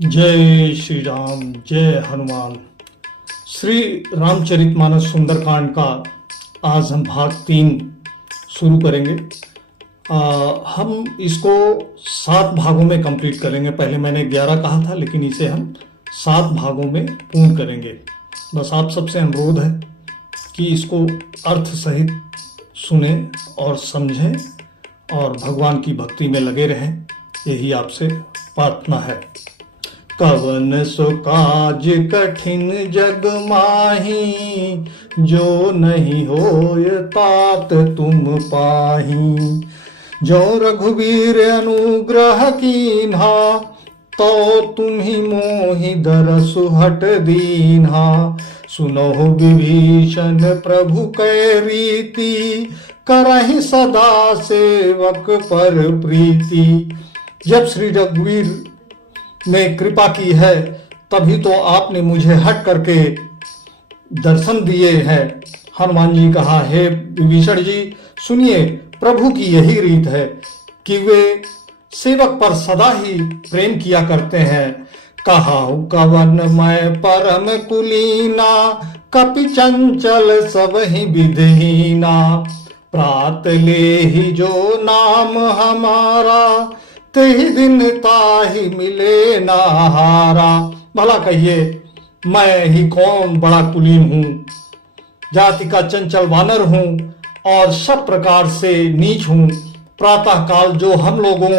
जय श्री राम, जय हनुमान। श्री रामचरितमानस सुंदरकांड का आज हम भाग 3 शुरू करेंगे। हम इसको 7 भागों में कंप्लीट करेंगे। पहले मैंने 11 कहा था, लेकिन इसे हम 7 भागों में पूर्ण करेंगे। बस आप सबसे अनुरोध है कि इसको अर्थ सहित सुने और समझें और भगवान की भक्ति में लगे रहें, यही आपसे प्रार्थना है। कवन सो काज कठिन जग माही, जो नहीं होय तात तुम पाही। जो रघुवीर अनुग्रह कीन्हा, तो तुम्ही मोहि दरसु हट दीन्हा। सुनहु विभीषण प्रभु कै रीति, करहि सदा सेवक पर प्रीति। जब श्री रघुवीर में कृपा की है, तभी तो आपने मुझे हट करके दर्शन दिए हैं। हनुमान जी कहा, हे विभीषण जी सुनिए, प्रभु की यही रीत है कि वे सेवक पर सदा ही प्रेम किया करते हैं। कहा कवन मैं परम कुलीना, कपि चंचल सब ही विधहीना। प्रात ले ही जो नाम हमारा, तेहि दिन ताहि मिले नहारा। भला कहिए, मैं ही कौन बड़ा कुलीन हूँ, जाति का चंचल वानर हूँ और सब प्रकार से नीच हूँ। प्रातः काल जो हम लोगों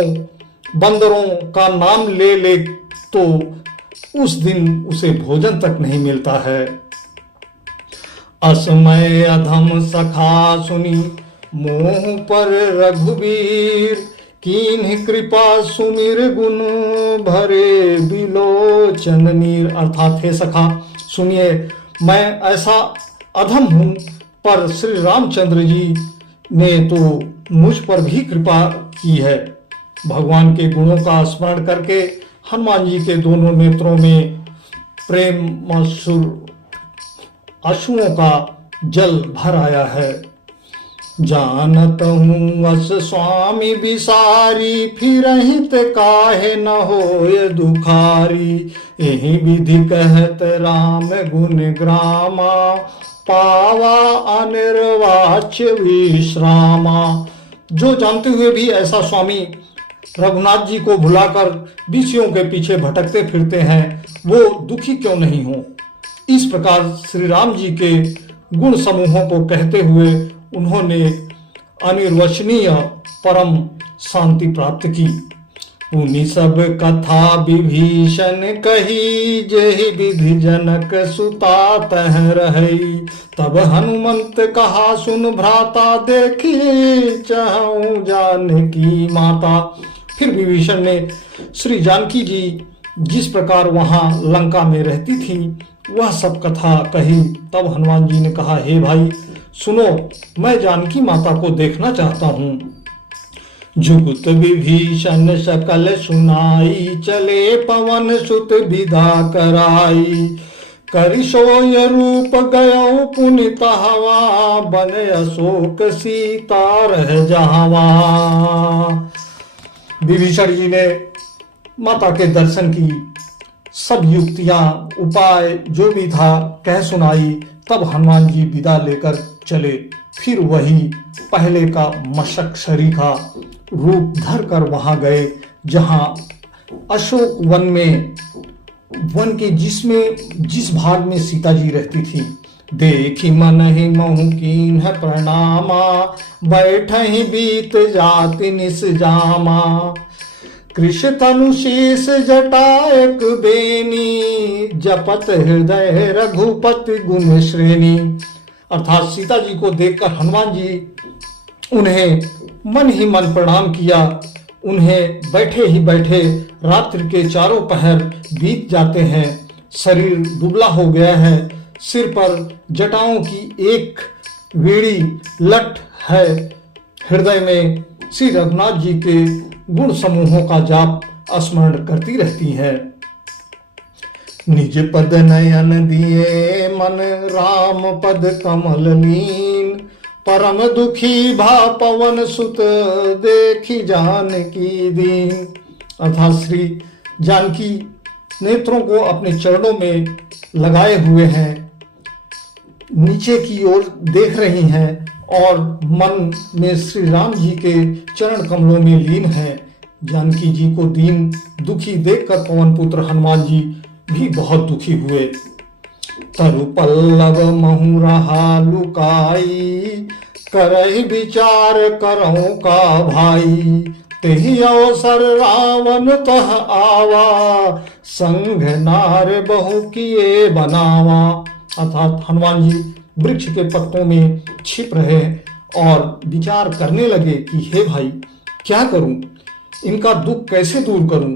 बंदरों का नाम ले ले, तो उस दिन उसे भोजन तक नहीं मिलता है। असमय अधम सखा सुनी, मोह पर रघुवीर। कीन्ह कृपा सुमिर गुण, भरे बिलोचन नीर। अर्थात हे सखा सुनिए, मैं ऐसा अधम हूँ, पर श्री रामचंद्र जी ने तो मुझ पर भी कृपा की है। भगवान के गुणों का स्मरण करके हनुमान जी के दोनों नेत्रों में प्रेम मधुर आंसुओं का जल भर आया है। जानत हूँ अस स्वामी बिसारी, फिरहित काहे न होय दुखारी। एहि विधि कहत राम गुण ग्रामा, पावा अनिर्वाच्य विश्रामा। जो जानते हुए भी ऐसा स्वामी रघुनाथ जी को भुलाकर विषयों के पीछे भटकते फिरते हैं, वो दुखी क्यों नहीं हो। इस प्रकार श्री राम जी के गुण समूहों को कहते हुए उन्होंने अनिर्वचनीय परम शांति प्राप्त की। उन्हीं सब कथा विभीषण कही, जेहि विधि जनक सुता तह रही। तब हनुमंत कहा सुन भ्राता, देखिए चाहूं जानकी माता। फिर विभीषण ने श्री जानकी जी जिस प्रकार वहां लंका में रहती थी, वह सब कथा कही। तब हनुमान जी ने कहा, हे भाई सुनो, मैं जानकी माता को देखना चाहता हूँ। जुगुत विभीषण सकल सुनाई, चले पवन सुत विदा कराई। करिशोय रूप गयो पुनित हवा, बन अशोक सीता रह जावा। विभीषण जी ने माता के दर्शन की सब युक्तियां उपाय जो भी था कह सुनाई। तब हनुमान जी विदा लेकर चले। फिर वही पहले का मशक शरीखा रूप धर कर वहां गए, जहां अशोक वन में, वन के जिस भाग में सीता जी रहती थी। देखी मन ही महु कीन्ह प्रणामा, बैठहि बीत जाति निस जामा। कृष तनु शेष जटायक बेनी, जपत हृदय रघुपति गुण श्रेणी। अर्थात सीता जी को देखकर हनुमान जी उन्हें मन ही मन प्रणाम किया। उन्हें बैठे ही बैठे रात्रि के चारों पहर बीत जाते हैं। शरीर दुबला हो गया है, सिर पर जटाओं की एक वेड़ी लट है। हृदय में श्री रघुनाथ जी के गुण समूहों का जाप स्मरण करती रहती है। निज पद नयन दिए मन, राम पद कमल लीन। परम दुखी भा पवन सुत, देखी जानकी दीन। अर्थात श्री जानकी नेत्रों को अपने चरणों में लगाए हुए हैं, नीचे की ओर देख रही हैं और मन में श्री राम जी के चरण कमलों में लीन है। जानकी जी को दीन दुखी देखकर पवन पुत्र हनुमान जी भी बहुत दुखी हुए। तरु पल्लव महु रहा लुकाई, करहि विचार करहु का भाई। तेहि अवसर रावण तह आवा, संग नार बहु किए बनावा। अर्थात हनुमान जी वृक्ष के पत्तों में छिप रहे और विचार करने लगे कि हे भाई, क्या करूं, इनका दुख कैसे दूर करूं।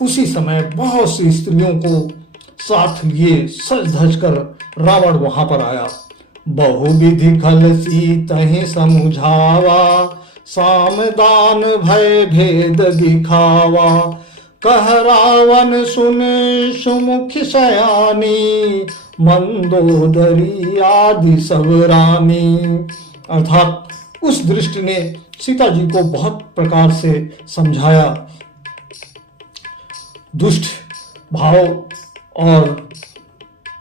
उसी समय बहुत सी स्त्रियों को साथ लिए सज धज कर रावण वहां पर आया। बहुविधि खल सीतहि समुझावा, सामदान भय भेद दिखावा। कह रावण सुने सुमुख सयानी, मंदोदरी आदि सब रानी। अर्थात उस दृष्टि ने सीता जी को बहुत प्रकार से समझाया। दुष्ट भाव और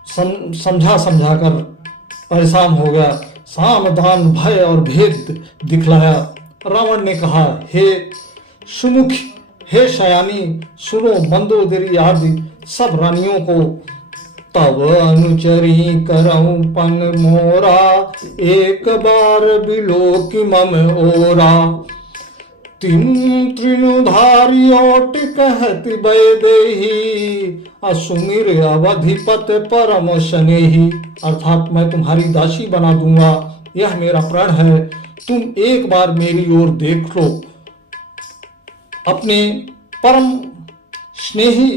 समझा कर परेशान हो गया। सामदान भय और भेद दिखलाया। रावण ने कहा, हे सुमुख, हे शयानी, सुनो मंदोदरी आदि सब रानियों को। तब अनुचरी करऊं पन मोरा, एक बार बिलोक मम ओरा। तीन तृणधारी ओट कहत वैदेही, असुमिर अवधिपत परम स्नेही। अर्थात मैं तुम्हारी दासी बना दूंगा, यह मेरा प्रण है, तुम एक बार मेरी ओर देख लो। अपने परम स्नेही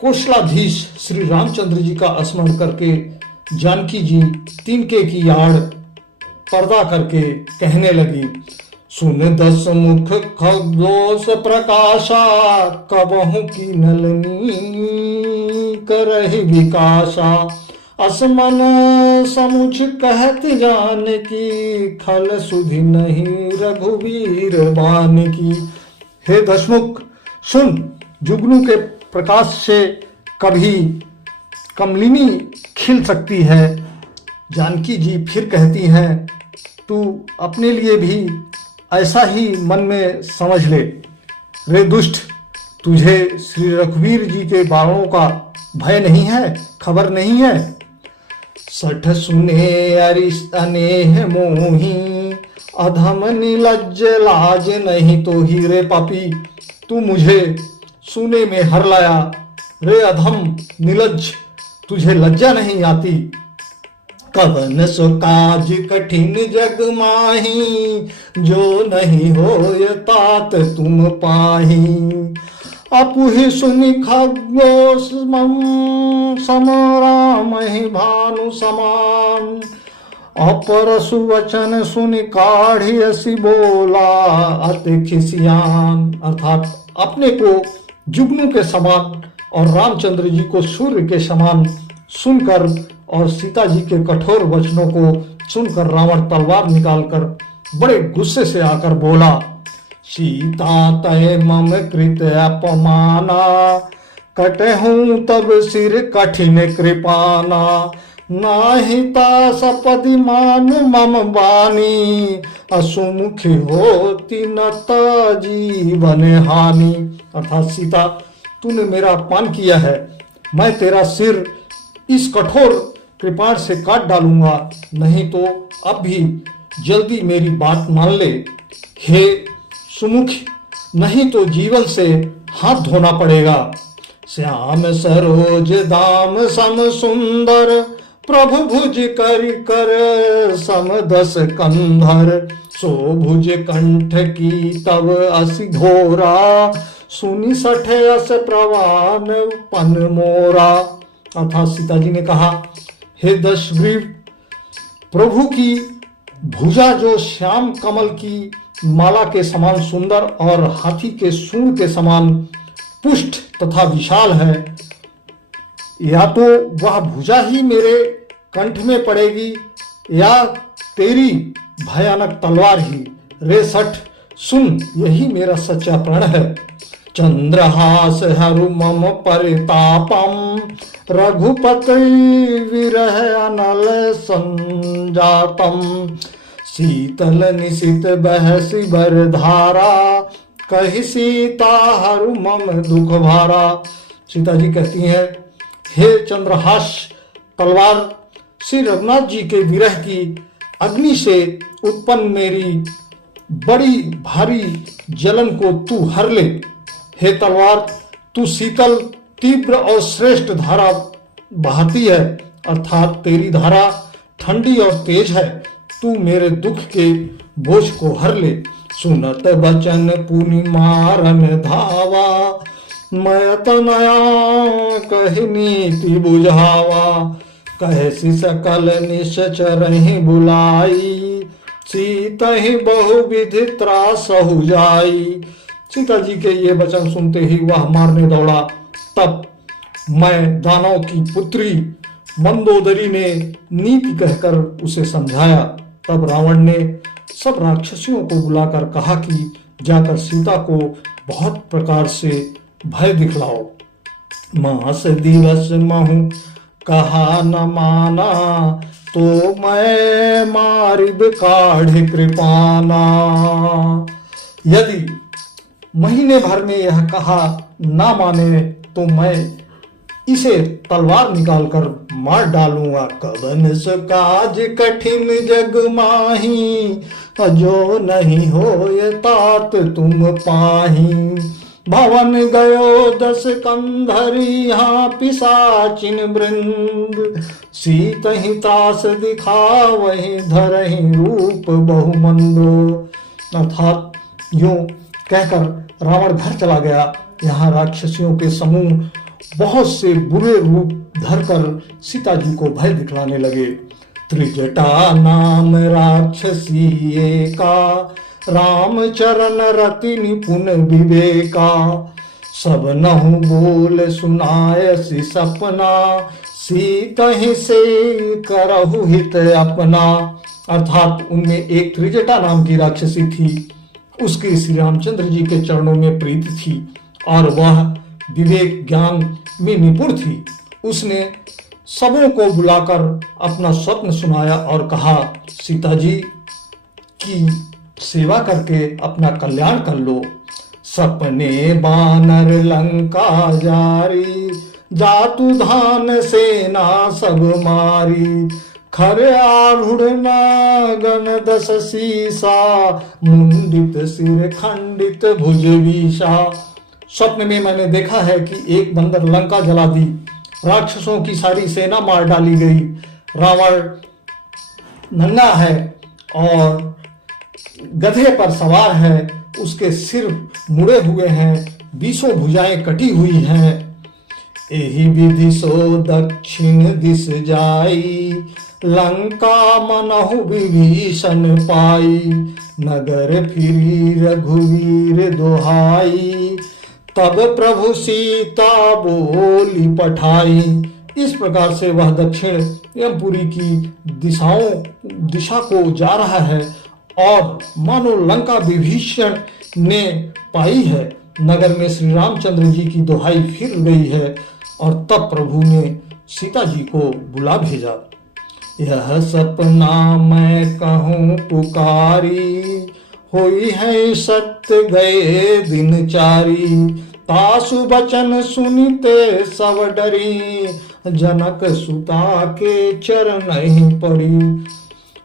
कौशलाधीश श्री रामचंद्र जी का स्मरण करके जानकी जी तिनके की आड़ पर्दा करके कहने लगी, सुन दस मुख खगोश प्रकाशा, कबहु की नलनी करहि विकासा। असमन समुझ कहत जानकी, खल सुधि नहीं रघुवीर बानकी। हे दशमुख सुन, जुगनू के प्रकाश से कभी कमलिनी खिल सकती है। जानकी जी फिर कहती हैं, तू अपने लिए भी ऐसा ही मन में समझ ले। रे दुष्ट, तुझे श्री रघुवीर जी के बाणों का भय नहीं है, खबर नहीं है। सठ सुने अरिष्ट अनेह मोही, अधम निलज्ज लाज नहीं तो ही। रे पापी, तू मुझे सुने में हर लाया। रे अधम निलज्ज, तुझे लज्जा नहीं आती। कवन सो काज कठिन जग माही, जो नहीं होय तात तुम पाही। अपुहि सुनि खगोश सम रामहि भानु समान, अपरसु वचन सुनि काढ़ियसि बोला अति खिसियान। अर्थात अपने को जुगनू के समान और रामचंद्र जी को सूर्य के समान सुनकर और सीता जी के कठोर वचनों को सुनकर रावण तलवार निकालकर बड़े गुस्से से आकर बोला, सीता तय मम कृत अपमाना, कटहूं तब सिर कठिन कृपाना। नाहिता सपदि मान मम बानी, असुमुखी होती नता जीवन हानि। अर्थात सीता, तूने मेरा अपमान किया है, मैं तेरा सिर इस कठोर कृपाण से काट डालूंगा, नहीं तो अब भी जल्दी मेरी बात मान ले। हे सुमुख, नहीं तो जीवन से हाथ धोना पड़ेगा। श्याम सरोज दाम सम सुंदर, प्रभु भुज कर सम दस कंधर। सो भुज कंठ की तब असि घोरा, सुनि सठे अस प्रवान पन मोरा। अर्थात सीता जी ने कहा, हे दशग्रीव, प्रभु की भुजा जो श्याम कमल की माला के समान सुंदर और हाथी के सूंड के समान पुष्ट तथा विशाल है, या तो वह भुजा ही मेरे कंठ में पड़ेगी या तेरी भयानक तलवार ही। रे सठ सुन, यही मेरा सच्चा प्रण है। चंद्रहास हरु मम परितापम, रघुपति विरह अनल संजातम। शीतल निशित बहसी बरधारा, कही सीता हरु मम दुख भारा। सीता जी कहती हैं, हे चंद्रहास तलवार, श्री रघुनाथ जी के विरह की अग्नि से उत्पन्न मेरी बड़ी भारी जलन को तू हर ले। हे तलवार, तू शीतल तीव्र और श्रेष्ठ धारा बहाती है, अर्थात तेरी धारा ठंडी और तेज है। तू मेरे दुख के बोझ को हर ले। सुनत बचन पुनि मारन धावा, मैं तनया कहि नीति बुझावा। कहसी सकल निश्चरहि बुलाई, सीता ही बहुविधि त्रास हो जाई। सीता जी के ये वचन सुनते ही वह मारने दौड़ा। तब मैं दानव की पुत्री मंदोदरी ने नीति कहकर उसे समझाया। तब रावण ने सब राक्षसियों को बुलाकर कहा कि जाकर सीता को बहुत प्रकार से भय दिखलाओ। मास दिवस महु कहा न माना, तो मैं मारिब काढ़ कृपाना। यदि महीने भर में यह कहा ना माने तो मैं इसे तलवार निकालकर मार डालूंगा। कवन सो काज कठिन जग माही, जो नहीं होय तात तुम पाही। भवन गयो 10 कंधरी, यहाँ पिशाचिन वृंद। सीत ही त्रास दिखावहि, धरहि रूप बहुमंदो। अर्थात यूं कहकर रावण घर चला गया। यहाँ राक्षसियों के समूह बहुत से बुरे रूप धरकर सीता जी को भय दिखलाने लगे। त्रिजटा नाम राक्षसी एका, राम चरण रति निपुण विवेका। सब नहु बोल सुनायसी सपना, सीता ही से करहु हित अपना। अर्थात उनमें एक त्रिजटा नाम की राक्षसी थी। उसकी श्री रामचंद्र जी के चरणों में प्रीति थी और वह विवेक ज्ञान में निपुण थी। उसने सबों को बुलाकर अपना स्वप्न सुनाया और कहा, सीता जी की सेवा करके अपना कल्याण कर लो। सपने बानर लंका जारी, जातु धान सेना सब मारी। खर आरूढ़ नागन 10 सीसा, मुंडित सिर खंडित भुज विषा। स्वप्न में मैंने देखा है कि एक बंदर लंका जला दी, राक्षसों की सारी सेना मार डाली गई। रावण नंगा है और गधे पर सवार है, उसके सिर मुड़े हुए हैं, 20 भुजाएं कटी हुई हैं। एहि विधि सो दक्षिण दिस जाई, लंका मनहु विभीषण पाई। नगर फिरी रघुवीर दोहाई, तब प्रभु सीता बोली पठाई। इस प्रकार से वह दक्षिण यमपुरी की दिशा को जा रहा है और मानो लंका विभीषण ने पाई है। नगर में श्री रामचंद्र जी की दोहाई फिर गई है और तब प्रभु ने सीता जी को बुला भेजा। यह सपना मैं कहूँ पुकारी, होई है सत्य गए दिन चारी। तासु बचन सुनते सब डरी, जनक सुता के चरण ही पड़ी।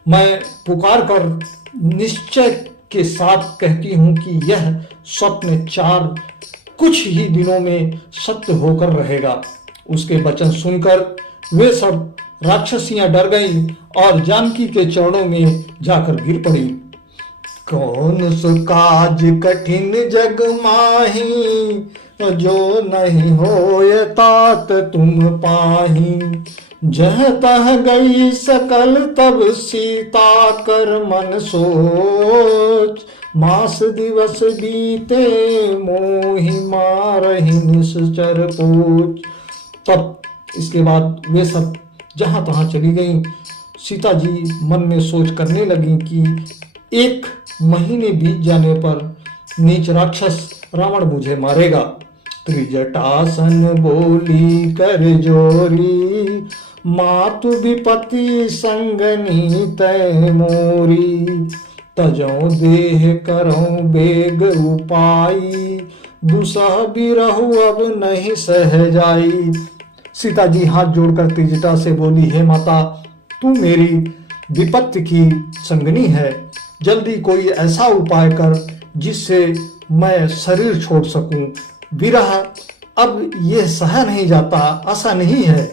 मैं पुकार कर निश्चय के साथ कहती हूँ कि यह स्वप्न 4 कुछ ही दिनों में सत्य होकर रहेगा। उसके वचन सुनकर वे सब राक्षसियां डर गईं और जानकी के चरणों में जाकर गिर पड़ी। कौन सो काज कठिन जग माही, जो नहीं होय तात तुम पाही। जह तह गई सकल तब सीता कर मन सोच। मास दिवस बीते मोहि मारहि निश्चर पोच। तब इसके बाद वे सब जहां तहां चली गईं। सीता जी मन में सोच करने लगी कि 1 महीने बीत जाने पर नीच राक्षस रावण मुझे मारेगा। त्रिजटासन बोली कर जोरी, मातु विपति संगनी तय मोरी। तजौ देह करौ बेग उपाई, दुसह बिरहु अब नहीं सह जाई। सीता जी हाथ जोड़कर त्रिजटा से बोली, हे माता, तू मेरी विपत्ति की संगनी है, जल्दी कोई ऐसा उपाय कर जिससे मैं शरीर छोड़ सकूं। विरह अब यह सहा नहीं जाता, ऐसा नहीं है,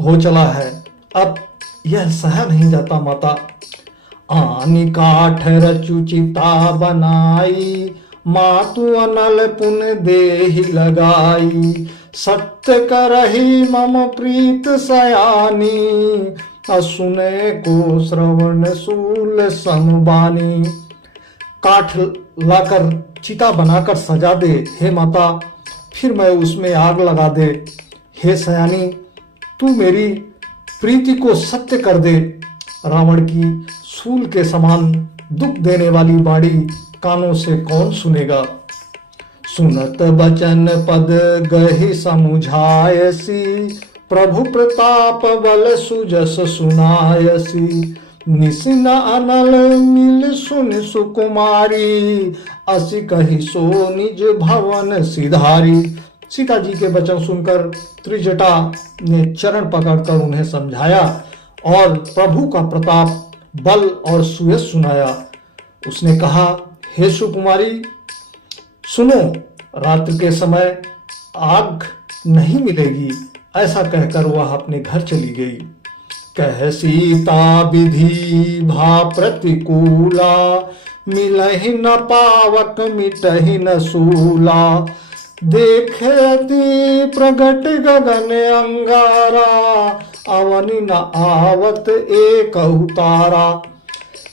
हो चला है, अब यह सहा नहीं जाता माता। आनी काठ रचु चिता बनाई, मातु अनल पुन देहि लगाई। सत्य करही मम प्रीत सयानी, असुने को श्रवण सूल समबानी। काठ लाकर चिता बनाकर सजा दे हे माता, फिर मैं उसमें आग लगा दे। हे सयानी, तू मेरी प्रीति को सत्य कर दे। रावण की सूल के समान दुख देने वाली बाणी कानों से कौन सुनेगा। सुनत बचन पद गहि समुझायसी, प्रभु प्रताप बल सुजस सुनायसी। निसिन अनल मिल सुन सुकुमारी, असि कहि सो निज भवन सिधारी। सीता जी के वचन सुनकर त्रिजटा ने चरण पकड़कर उन्हें समझाया और प्रभु का प्रताप, बल और सुयश सुनाया। उसने कहा, हे सुकुमारी, सुनो, रात्रि के समय आग नहीं मिलेगी। ऐसा कहकर वह अपने घर चली गई। कह सीता विधि भा प्रतिकूला, मिलहि न पावक मिटहि न सूला। देखे अति प्रगट गगन अंगारा, अवनि न आवत एक उतारा।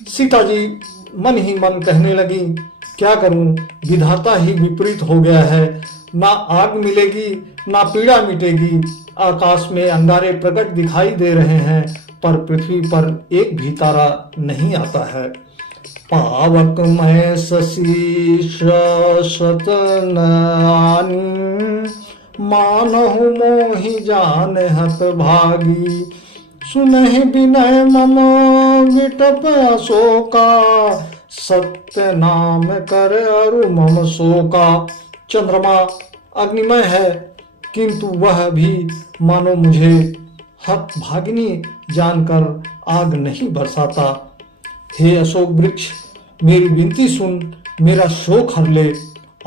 सीता जी मन ही मन कहने लगी, क्या करूं, विधाता ही विपरीत हो गया है। ना आग मिलेगी ना पीड़ा मिटेगी। आकाश में अंगारे प्रकट दिखाई दे रहे हैं, पर पृथ्वी पर एक भी तारा नहीं आता है। पावक मैं शशि शतनानी, मानहु मोहि जान हत भागी। सुनहि विनय मम विटप अशोका, सत्य नाम कर अरु मम शोका। चंद्रमा अग्निमय है, किंतु वह भी मानो मुझे हतभागिनी जानकर आग नहीं बरसाता। हे अशोक वृक्ष, मेरी विनती सुन, मेरा शोक हर ले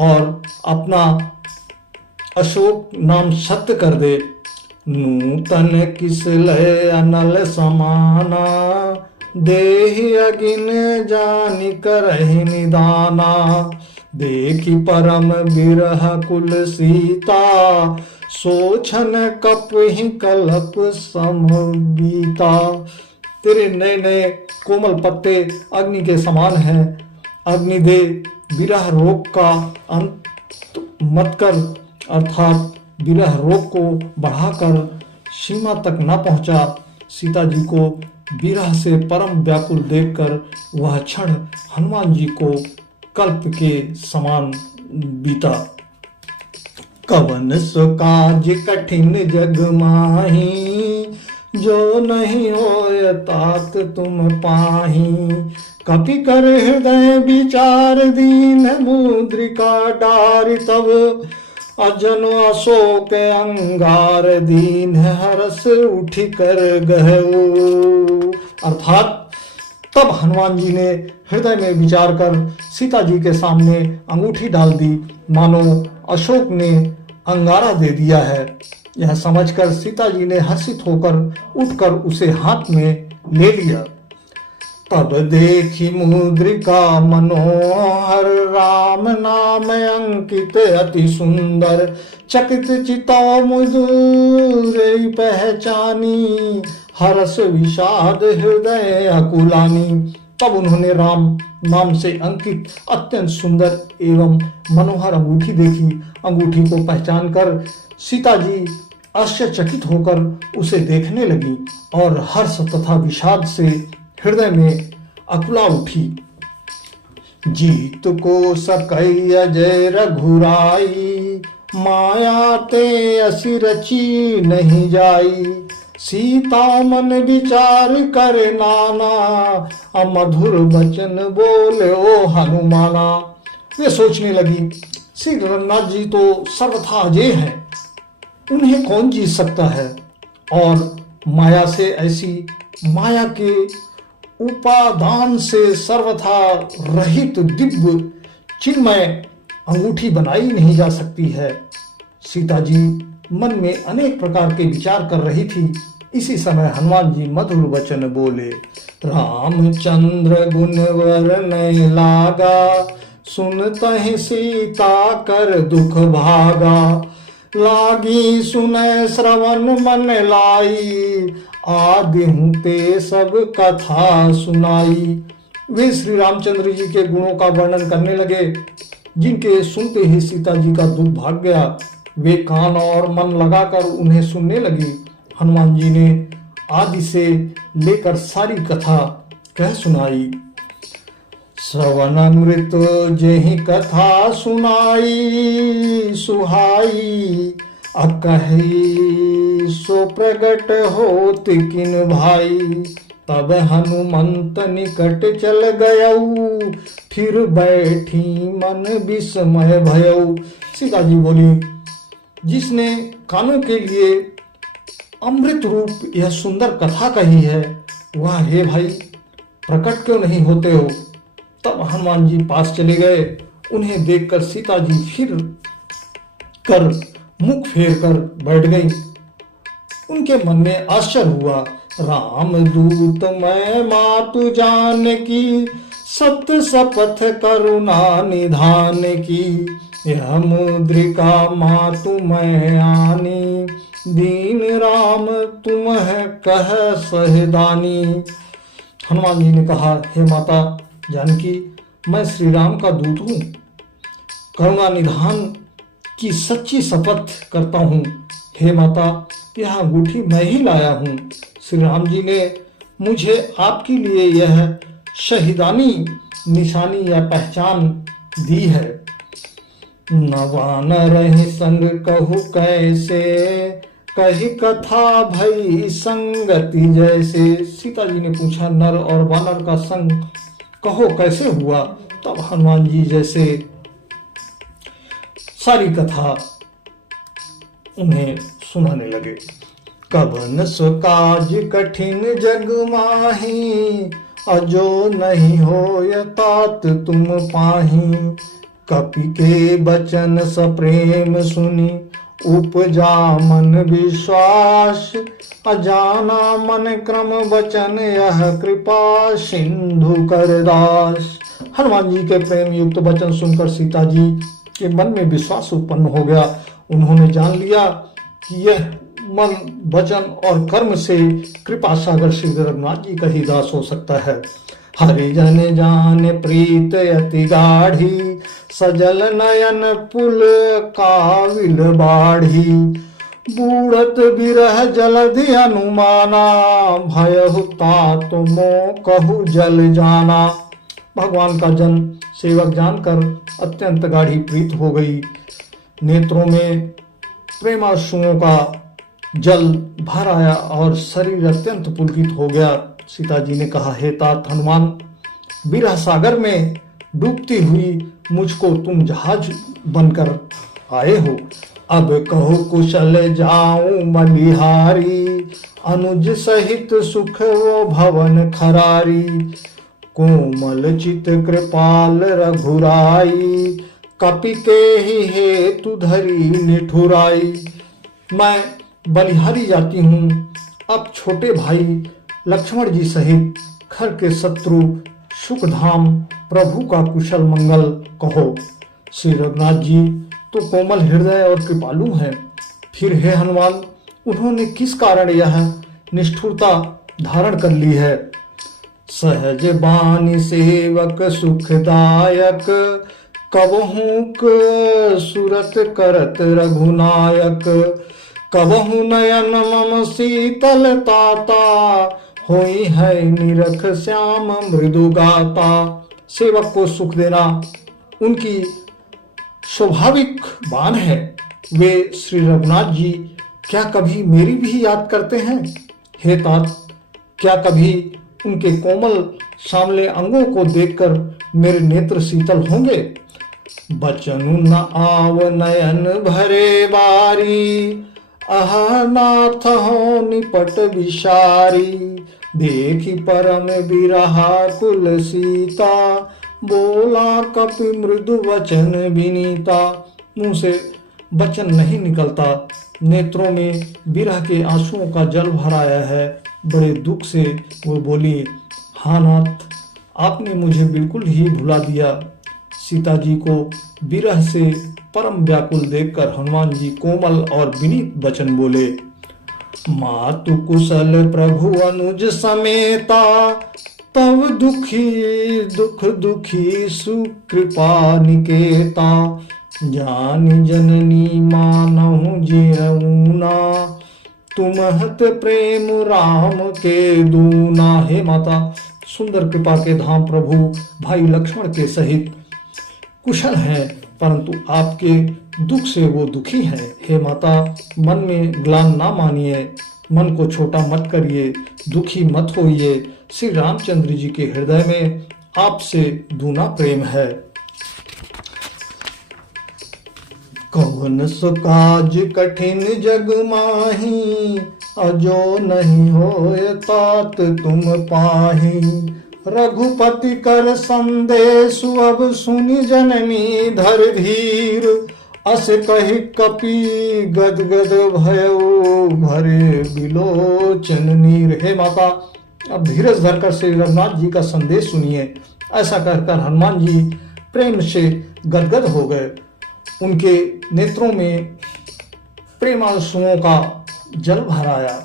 और अपना अशोक नाम सत्य कर दे। नूतन किस लय अनल समाना, देहि अगिन जानि करहि निदाना। देखी परम बिरह कुल सीता, सोछन कपहि कलप समबीता। तेरे नए नए कोमल पत्ते अग्नि के समान हैं। अग्नि दे, विरह रोग का अंत मत कर, अर्थात विरह रोग को बढ़ाकर सीमा तक न पहुंचा। सीता जी को विरह से परम व्याकुल देखकर वह क्षण हनुमान जी को कल्प के समान बीता। कवन सो काज कठिन जग माही, जो नहीं होय तात तुम पाही। कपि कर हृदय विचार दीन, मुद्रिका डारि तब अजन अशोक अंगार दीन। हरस उठी कर गहु। अर्थात तब हनुमान जी ने हृदय में विचार कर सीता जी के सामने अंगूठी डाल दी, मानो अशोक ने अंगारा दे दिया है। यह समझकर सीता जी ने हर्षित होकर उठकर उसे हाथ में ले लिया। तब देखी मुद्रिका मनोहर, राम नाम अंकित अति सुंदर। चकित चितौ मुदुर पहचानी, हरस विषाद हृदय अकुलानी। तब उन्होंने राम नाम से अंकित अत्यंत सुंदर एवं मनोहर अंगूठी देखी। अंगूठी को पहचान कर सीता जी आश्चर्यचकित होकर उसे देखने लगी और हर्ष तथा विषाद से हृदय में अकुला उठी। जीत को सकई अजय रघुराई, माया ते असी रची नहीं जाई। सीता मन विचार कर नाना, अमधुर वचन बोले ओ हनुमाना। वे सोचने लगी, श्री रघुनाथ जी तो सर्वथा अजय हैं, उन्हें कौन जीत सकता है। और माया से, ऐसी माया के उपादान से सर्वथा रहित दिव्य चिन्मय अंगूठी बनाई नहीं जा सकती है। सीता जी मन में अनेक प्रकार के विचार कर रही थी। इसी समय हनुमान जी मधुर वचन बोले, रामचंद्र गुण वर्णय लागा, सुनतहि सीता कर दुख भागा। लागी सुनय श्रवण मन लाई, आदि ते सब कथा सुनाई। वे श्री रामचंद्र जी के गुणों का वर्णन करने लगे, जिनके सुनते ही सीता जी का दुख भाग गया। वे कान और मन लगाकर उन्हें सुनने लगी। हनुमान जी ने आदि से लेकर सारी कथा कह सुनाई। श्रवणामृत जेहि कथा सुनाई, सुहाई अकहि सो प्रगट होत किन भाई। तब हनुमंत निकट चल गयऊ, फिर बैठी मन विस्मय भयऊ। सीता जी बोली, जिसने कानों के लिए अमृत रूप यह सुंदर कथा कही है, वह हे भाई प्रकट क्यों नहीं होते हो। तब हनुमान जी पास चले गए। उन्हें देखकर सीता जी फिर कर मुख फेर कर बैठ गई। उनके मन में आश्चर्य हुआ। राम दूत मैं मातु जान की, सत्य शपथ करुणा निधान की। यह मुद्रिका मातु मैं आनी, दीन राम तुम है कह सहदानी। हनुमान जी ने कहा, हे माता जानकी, मैं श्री राम का दूत हूँ, करुणा निधान की सच्ची शपथ करता हूँ। हे माता, यह अंगूठी मैं ही लाया हूँ। श्री राम जी ने मुझे आपके लिए यह शहीदानी निशानी या पहचान दी है। नवान रही संग कहू कैसे, कही कथा भई संगति जैसे। सीता जी ने पूछा, नर और वानर का संग कहो कैसे हुआ। तब हनुमान जी जैसे सारी कथा उन्हें सुनाने लगे। कवन सो काज कठिन जग माही, अजो नहीं होय तात तुम पाही। कपि के बचन सप्रेम सुनी, उपजा मन विश्वास। अजाना मन क्रम वचन, यह कृपा सिंधु कर दास। हनुमान जी के प्रेम युक्त वचन सुनकर सीता जी के मन में विश्वास उत्पन्न हो गया। उन्होंने जान लिया कि यह मन, वचन और कर्म से कृपा सागर श्री रघुनाथ जी का ही दास हो सकता है। हरिजन जान प्रीत अति गाढ़ी, सजल नयन पुल काविल बाढ़ी। बूढ़त बिरह जलधि अनुमाना, भयहु तात मोह कहु जल जाना। भगवान का जन सेवक जानकर अत्यंत गाढ़ी प्रीत हो गई। नेत्रों में प्रेमाश्रुओं का जल भर आया और शरीर अत्यंत पुलकित हो गया। सीता जी ने कहा, हे तात हनुमान, बिरह सागर में डूबती हुई मुझको तुम जहाज बनकर आए हो। अब कहो कुशल जाऊं मलिहारी, अनुज सहित सुख वो भवन खरारी। कोमल चित कृपाल रघुराई, कपि के ही हेतु धरी निठुराई। मैं बलिहारी जाती हूँ, अब छोटे भाई लक्ष्मण जी सहित घर के शत्रु सुखधाम प्रभु का कुशल मंगल कहो। श्री रघुनाथ जी तो कोमल हृदय और कृपालु हैं, फिर हे हनुमान, उन्होंने किस कारण यह निष्ठुरता धारण कर ली है। सहज बानी सेवक सुखदायक, कबहू सुरत करत रघुनायक। कबहू नयन मम शीतल ताता, होई है निरख श्याम मृदु गाता। सेवक को सुख देना उनकी स्वाभाविक बान है। वे श्री रघुनाथ जी क्या कभी मेरी भी याद करते हैं? हे तात, क्या कभी उनके कोमल सामले अंगों को देखकर मेरे नेत्र शीतल होंगे? बचनु न आव नयन भरे बारी, अहा नाथ हो निपट विशारी। देखी परम बिरहा कुल सीता, बोला कपि मृदु वचन विनीता। मुंह से वचन नहीं निकलता, नेत्रों में विरह के आंसुओं का जल भर आया है। बड़े दुख से वो बोली, हाँ नाथ, आपने मुझे बिल्कुल ही भुला दिया। सीता जी को विरह से परम व्याकुल देखकर हनुमान जी कोमल और विनीत वचन बोले, मातु कुशल प्रभु अनुज समेता, तव दुख दुखी सुकृपा निकेता। जानि जननी मानहु जेऊना, तुमहत प्रेम राम के दूना। हे माता, सुंदर कृपा के धाम प्रभु भाई लक्ष्मण के सहित कुशल हैं, परंतु आपके दुख से वो दुखी हैं। हे माता, मन में ग्लान ना मानिए, मन को छोटा मत करिए, दुखी मत होइए। श्री रामचंद्र जी के हृदय में आपसे दूना प्रेम है। कौन सो काज कठिन जग माही, अजो नहीं होए तात तुम पाही। रघुपति कर संदेश अब सुनि जननी धर धीर, अस कहि कपि गदगद भयो भरे बिलोचन नीर। हे माता, अब धीरज धरकर श्री रघुनाथ जी का संदेश सुनिए। ऐसा कहकर हनुमान जी प्रेम से गदगद हो गए। उनके नेत्रों में प्रेमांसुओं का जल भर आया।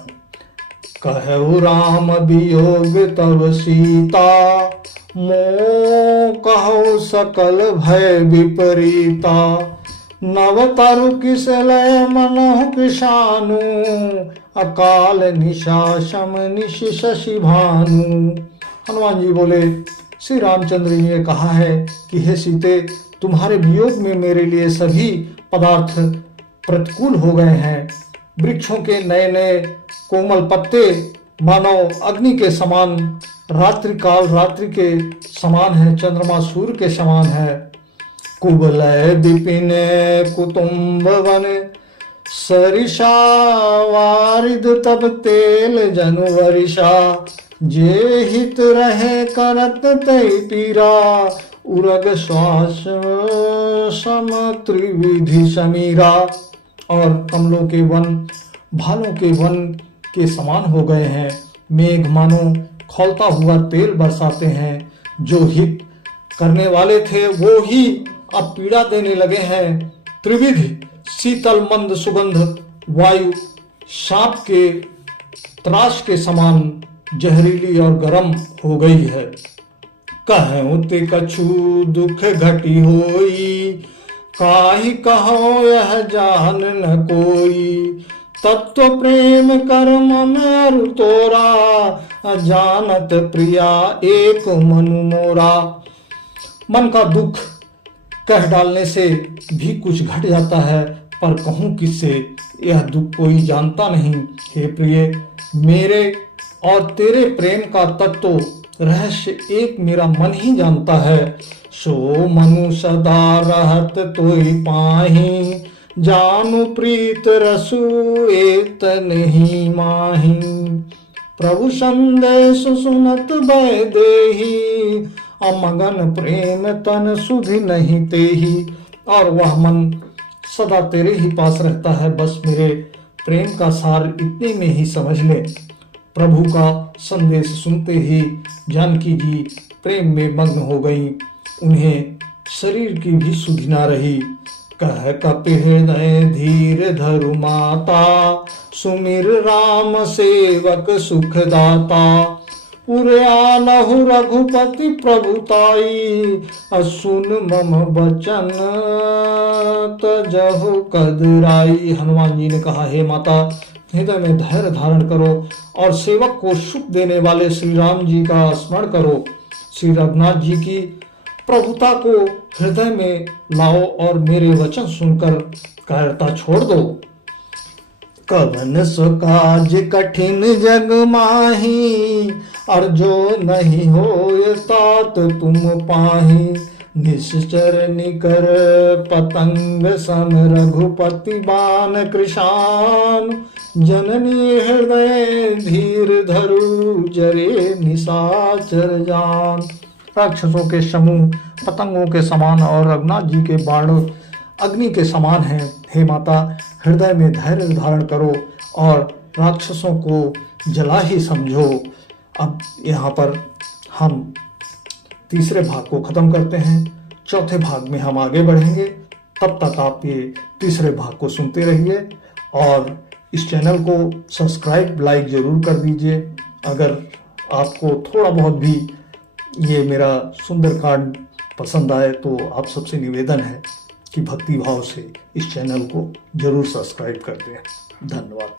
कहु राम वियोग तब सीता, मोह कहो सकल भय विपरीता। नव तरु किस लय मनोह किशानु, अकाल निशा शम निश शशि भानु। हनुमान जी बोले, श्री रामचंद्र जी ने कहा है कि हे सीते, तुम्हारे वियोग में मेरे लिए सभी पदार्थ प्रतिकूल हो गए हैं। वृक्षों के नए नए कोमल पत्ते मानो अग्नि के समान, रात्रि काल रात्रि के समान है, चंद्रमा सूर्य के समान है। कुबलय विपिन कुटुम्ब वन, सरिषा वारिद तब तेल जनु वरिषा। जे हित रहे करत तै पीरा, उरग श्वास सम त्रिविधि समीरा। और कमलों के वन भालों के वन के समान हो गए हैं। मेघ मानो खौलता हुआ तेल बरसाते हैं। जो हित करने वाले थे वो ही अब पीड़ा देने लगे हैं। त्रिविधि शीतल मंद सुगंध वायु सांप के त्रास के समान जहरीली और गर्म हो गई है। कहूँ ते कछु दुख घटी होई, काहि कहो यह जान न कोई। तत्व प्रेम कर मन अरु तोरा, जानत प्रिया एक मनु मोरा। मन का दुख कह डालने से भी कुछ घट जाता है, पर कहूँ किससे, यह दुख कोई जानता नहीं। हे प्रिय, मेरे और तेरे प्रेम का तत्व रहस्य एक मेरा मन ही जानता है। सो मनु सदा रहत तोई पाही, जानु प्रीत रसु एत नहीं माही। प्रभु संदेश सुनत भय देही, अमगन प्रेम तन सुधि नहीं तेही। और वह मन सदा तेरे ही पास रहता है, बस मेरे प्रेम का सार इतने में ही समझ ले। प्रभु का संदेश सुनते ही जानकी जी प्रेम में मग्न हो गईं। उन्हें शरीर की भी सुधि न रही। कह कपि हृदय धीर धरु माता, सुमिर राम सेवक सुखदाता। उरे आलहु रघुपति प्रभुताई, असुन मम बचन तजहु कदराई। हनुमान जी ने कहा, हे माता, हृदय में धैर्य धारण करो और सेवक को सुख देने वाले श्री राम जी का स्मरण करो। श्री रघुनाथ जी की प्रभुता को हृदय में लाओ और मेरे वचन सुनकर कायरता छोड़ दो। कवन सो काज कठिन जग माही, और जो नहीं होए तात तुम पाही। निश्चर निकर पतंग सम रघुपति बान कृशान, जननी हृदय धीर धरु जरे निशाचर जान। राक्षसों के समूह पतंगों के समान और रघुनाथ जी के बाण अग्नि के समान हैं। हे माता, हृदय में धैर्य धारण करो और राक्षसों को जला ही समझो। अब यहाँ पर हम तीसरे भाग को खत्म करते हैं। चौथे भाग में हम आगे बढ़ेंगे। तब तक आप ये तीसरे भाग को सुनते रहिए और इस चैनल को सब्सक्राइब लाइक जरूर कर दीजिए। अगर आपको थोड़ा बहुत भी ये मेरा सुंदरकांड पसंद आए तो आप सबसे निवेदन है कि भक्ति भाव से इस चैनल को जरूर सब्सक्राइब कर दें। धन्यवाद।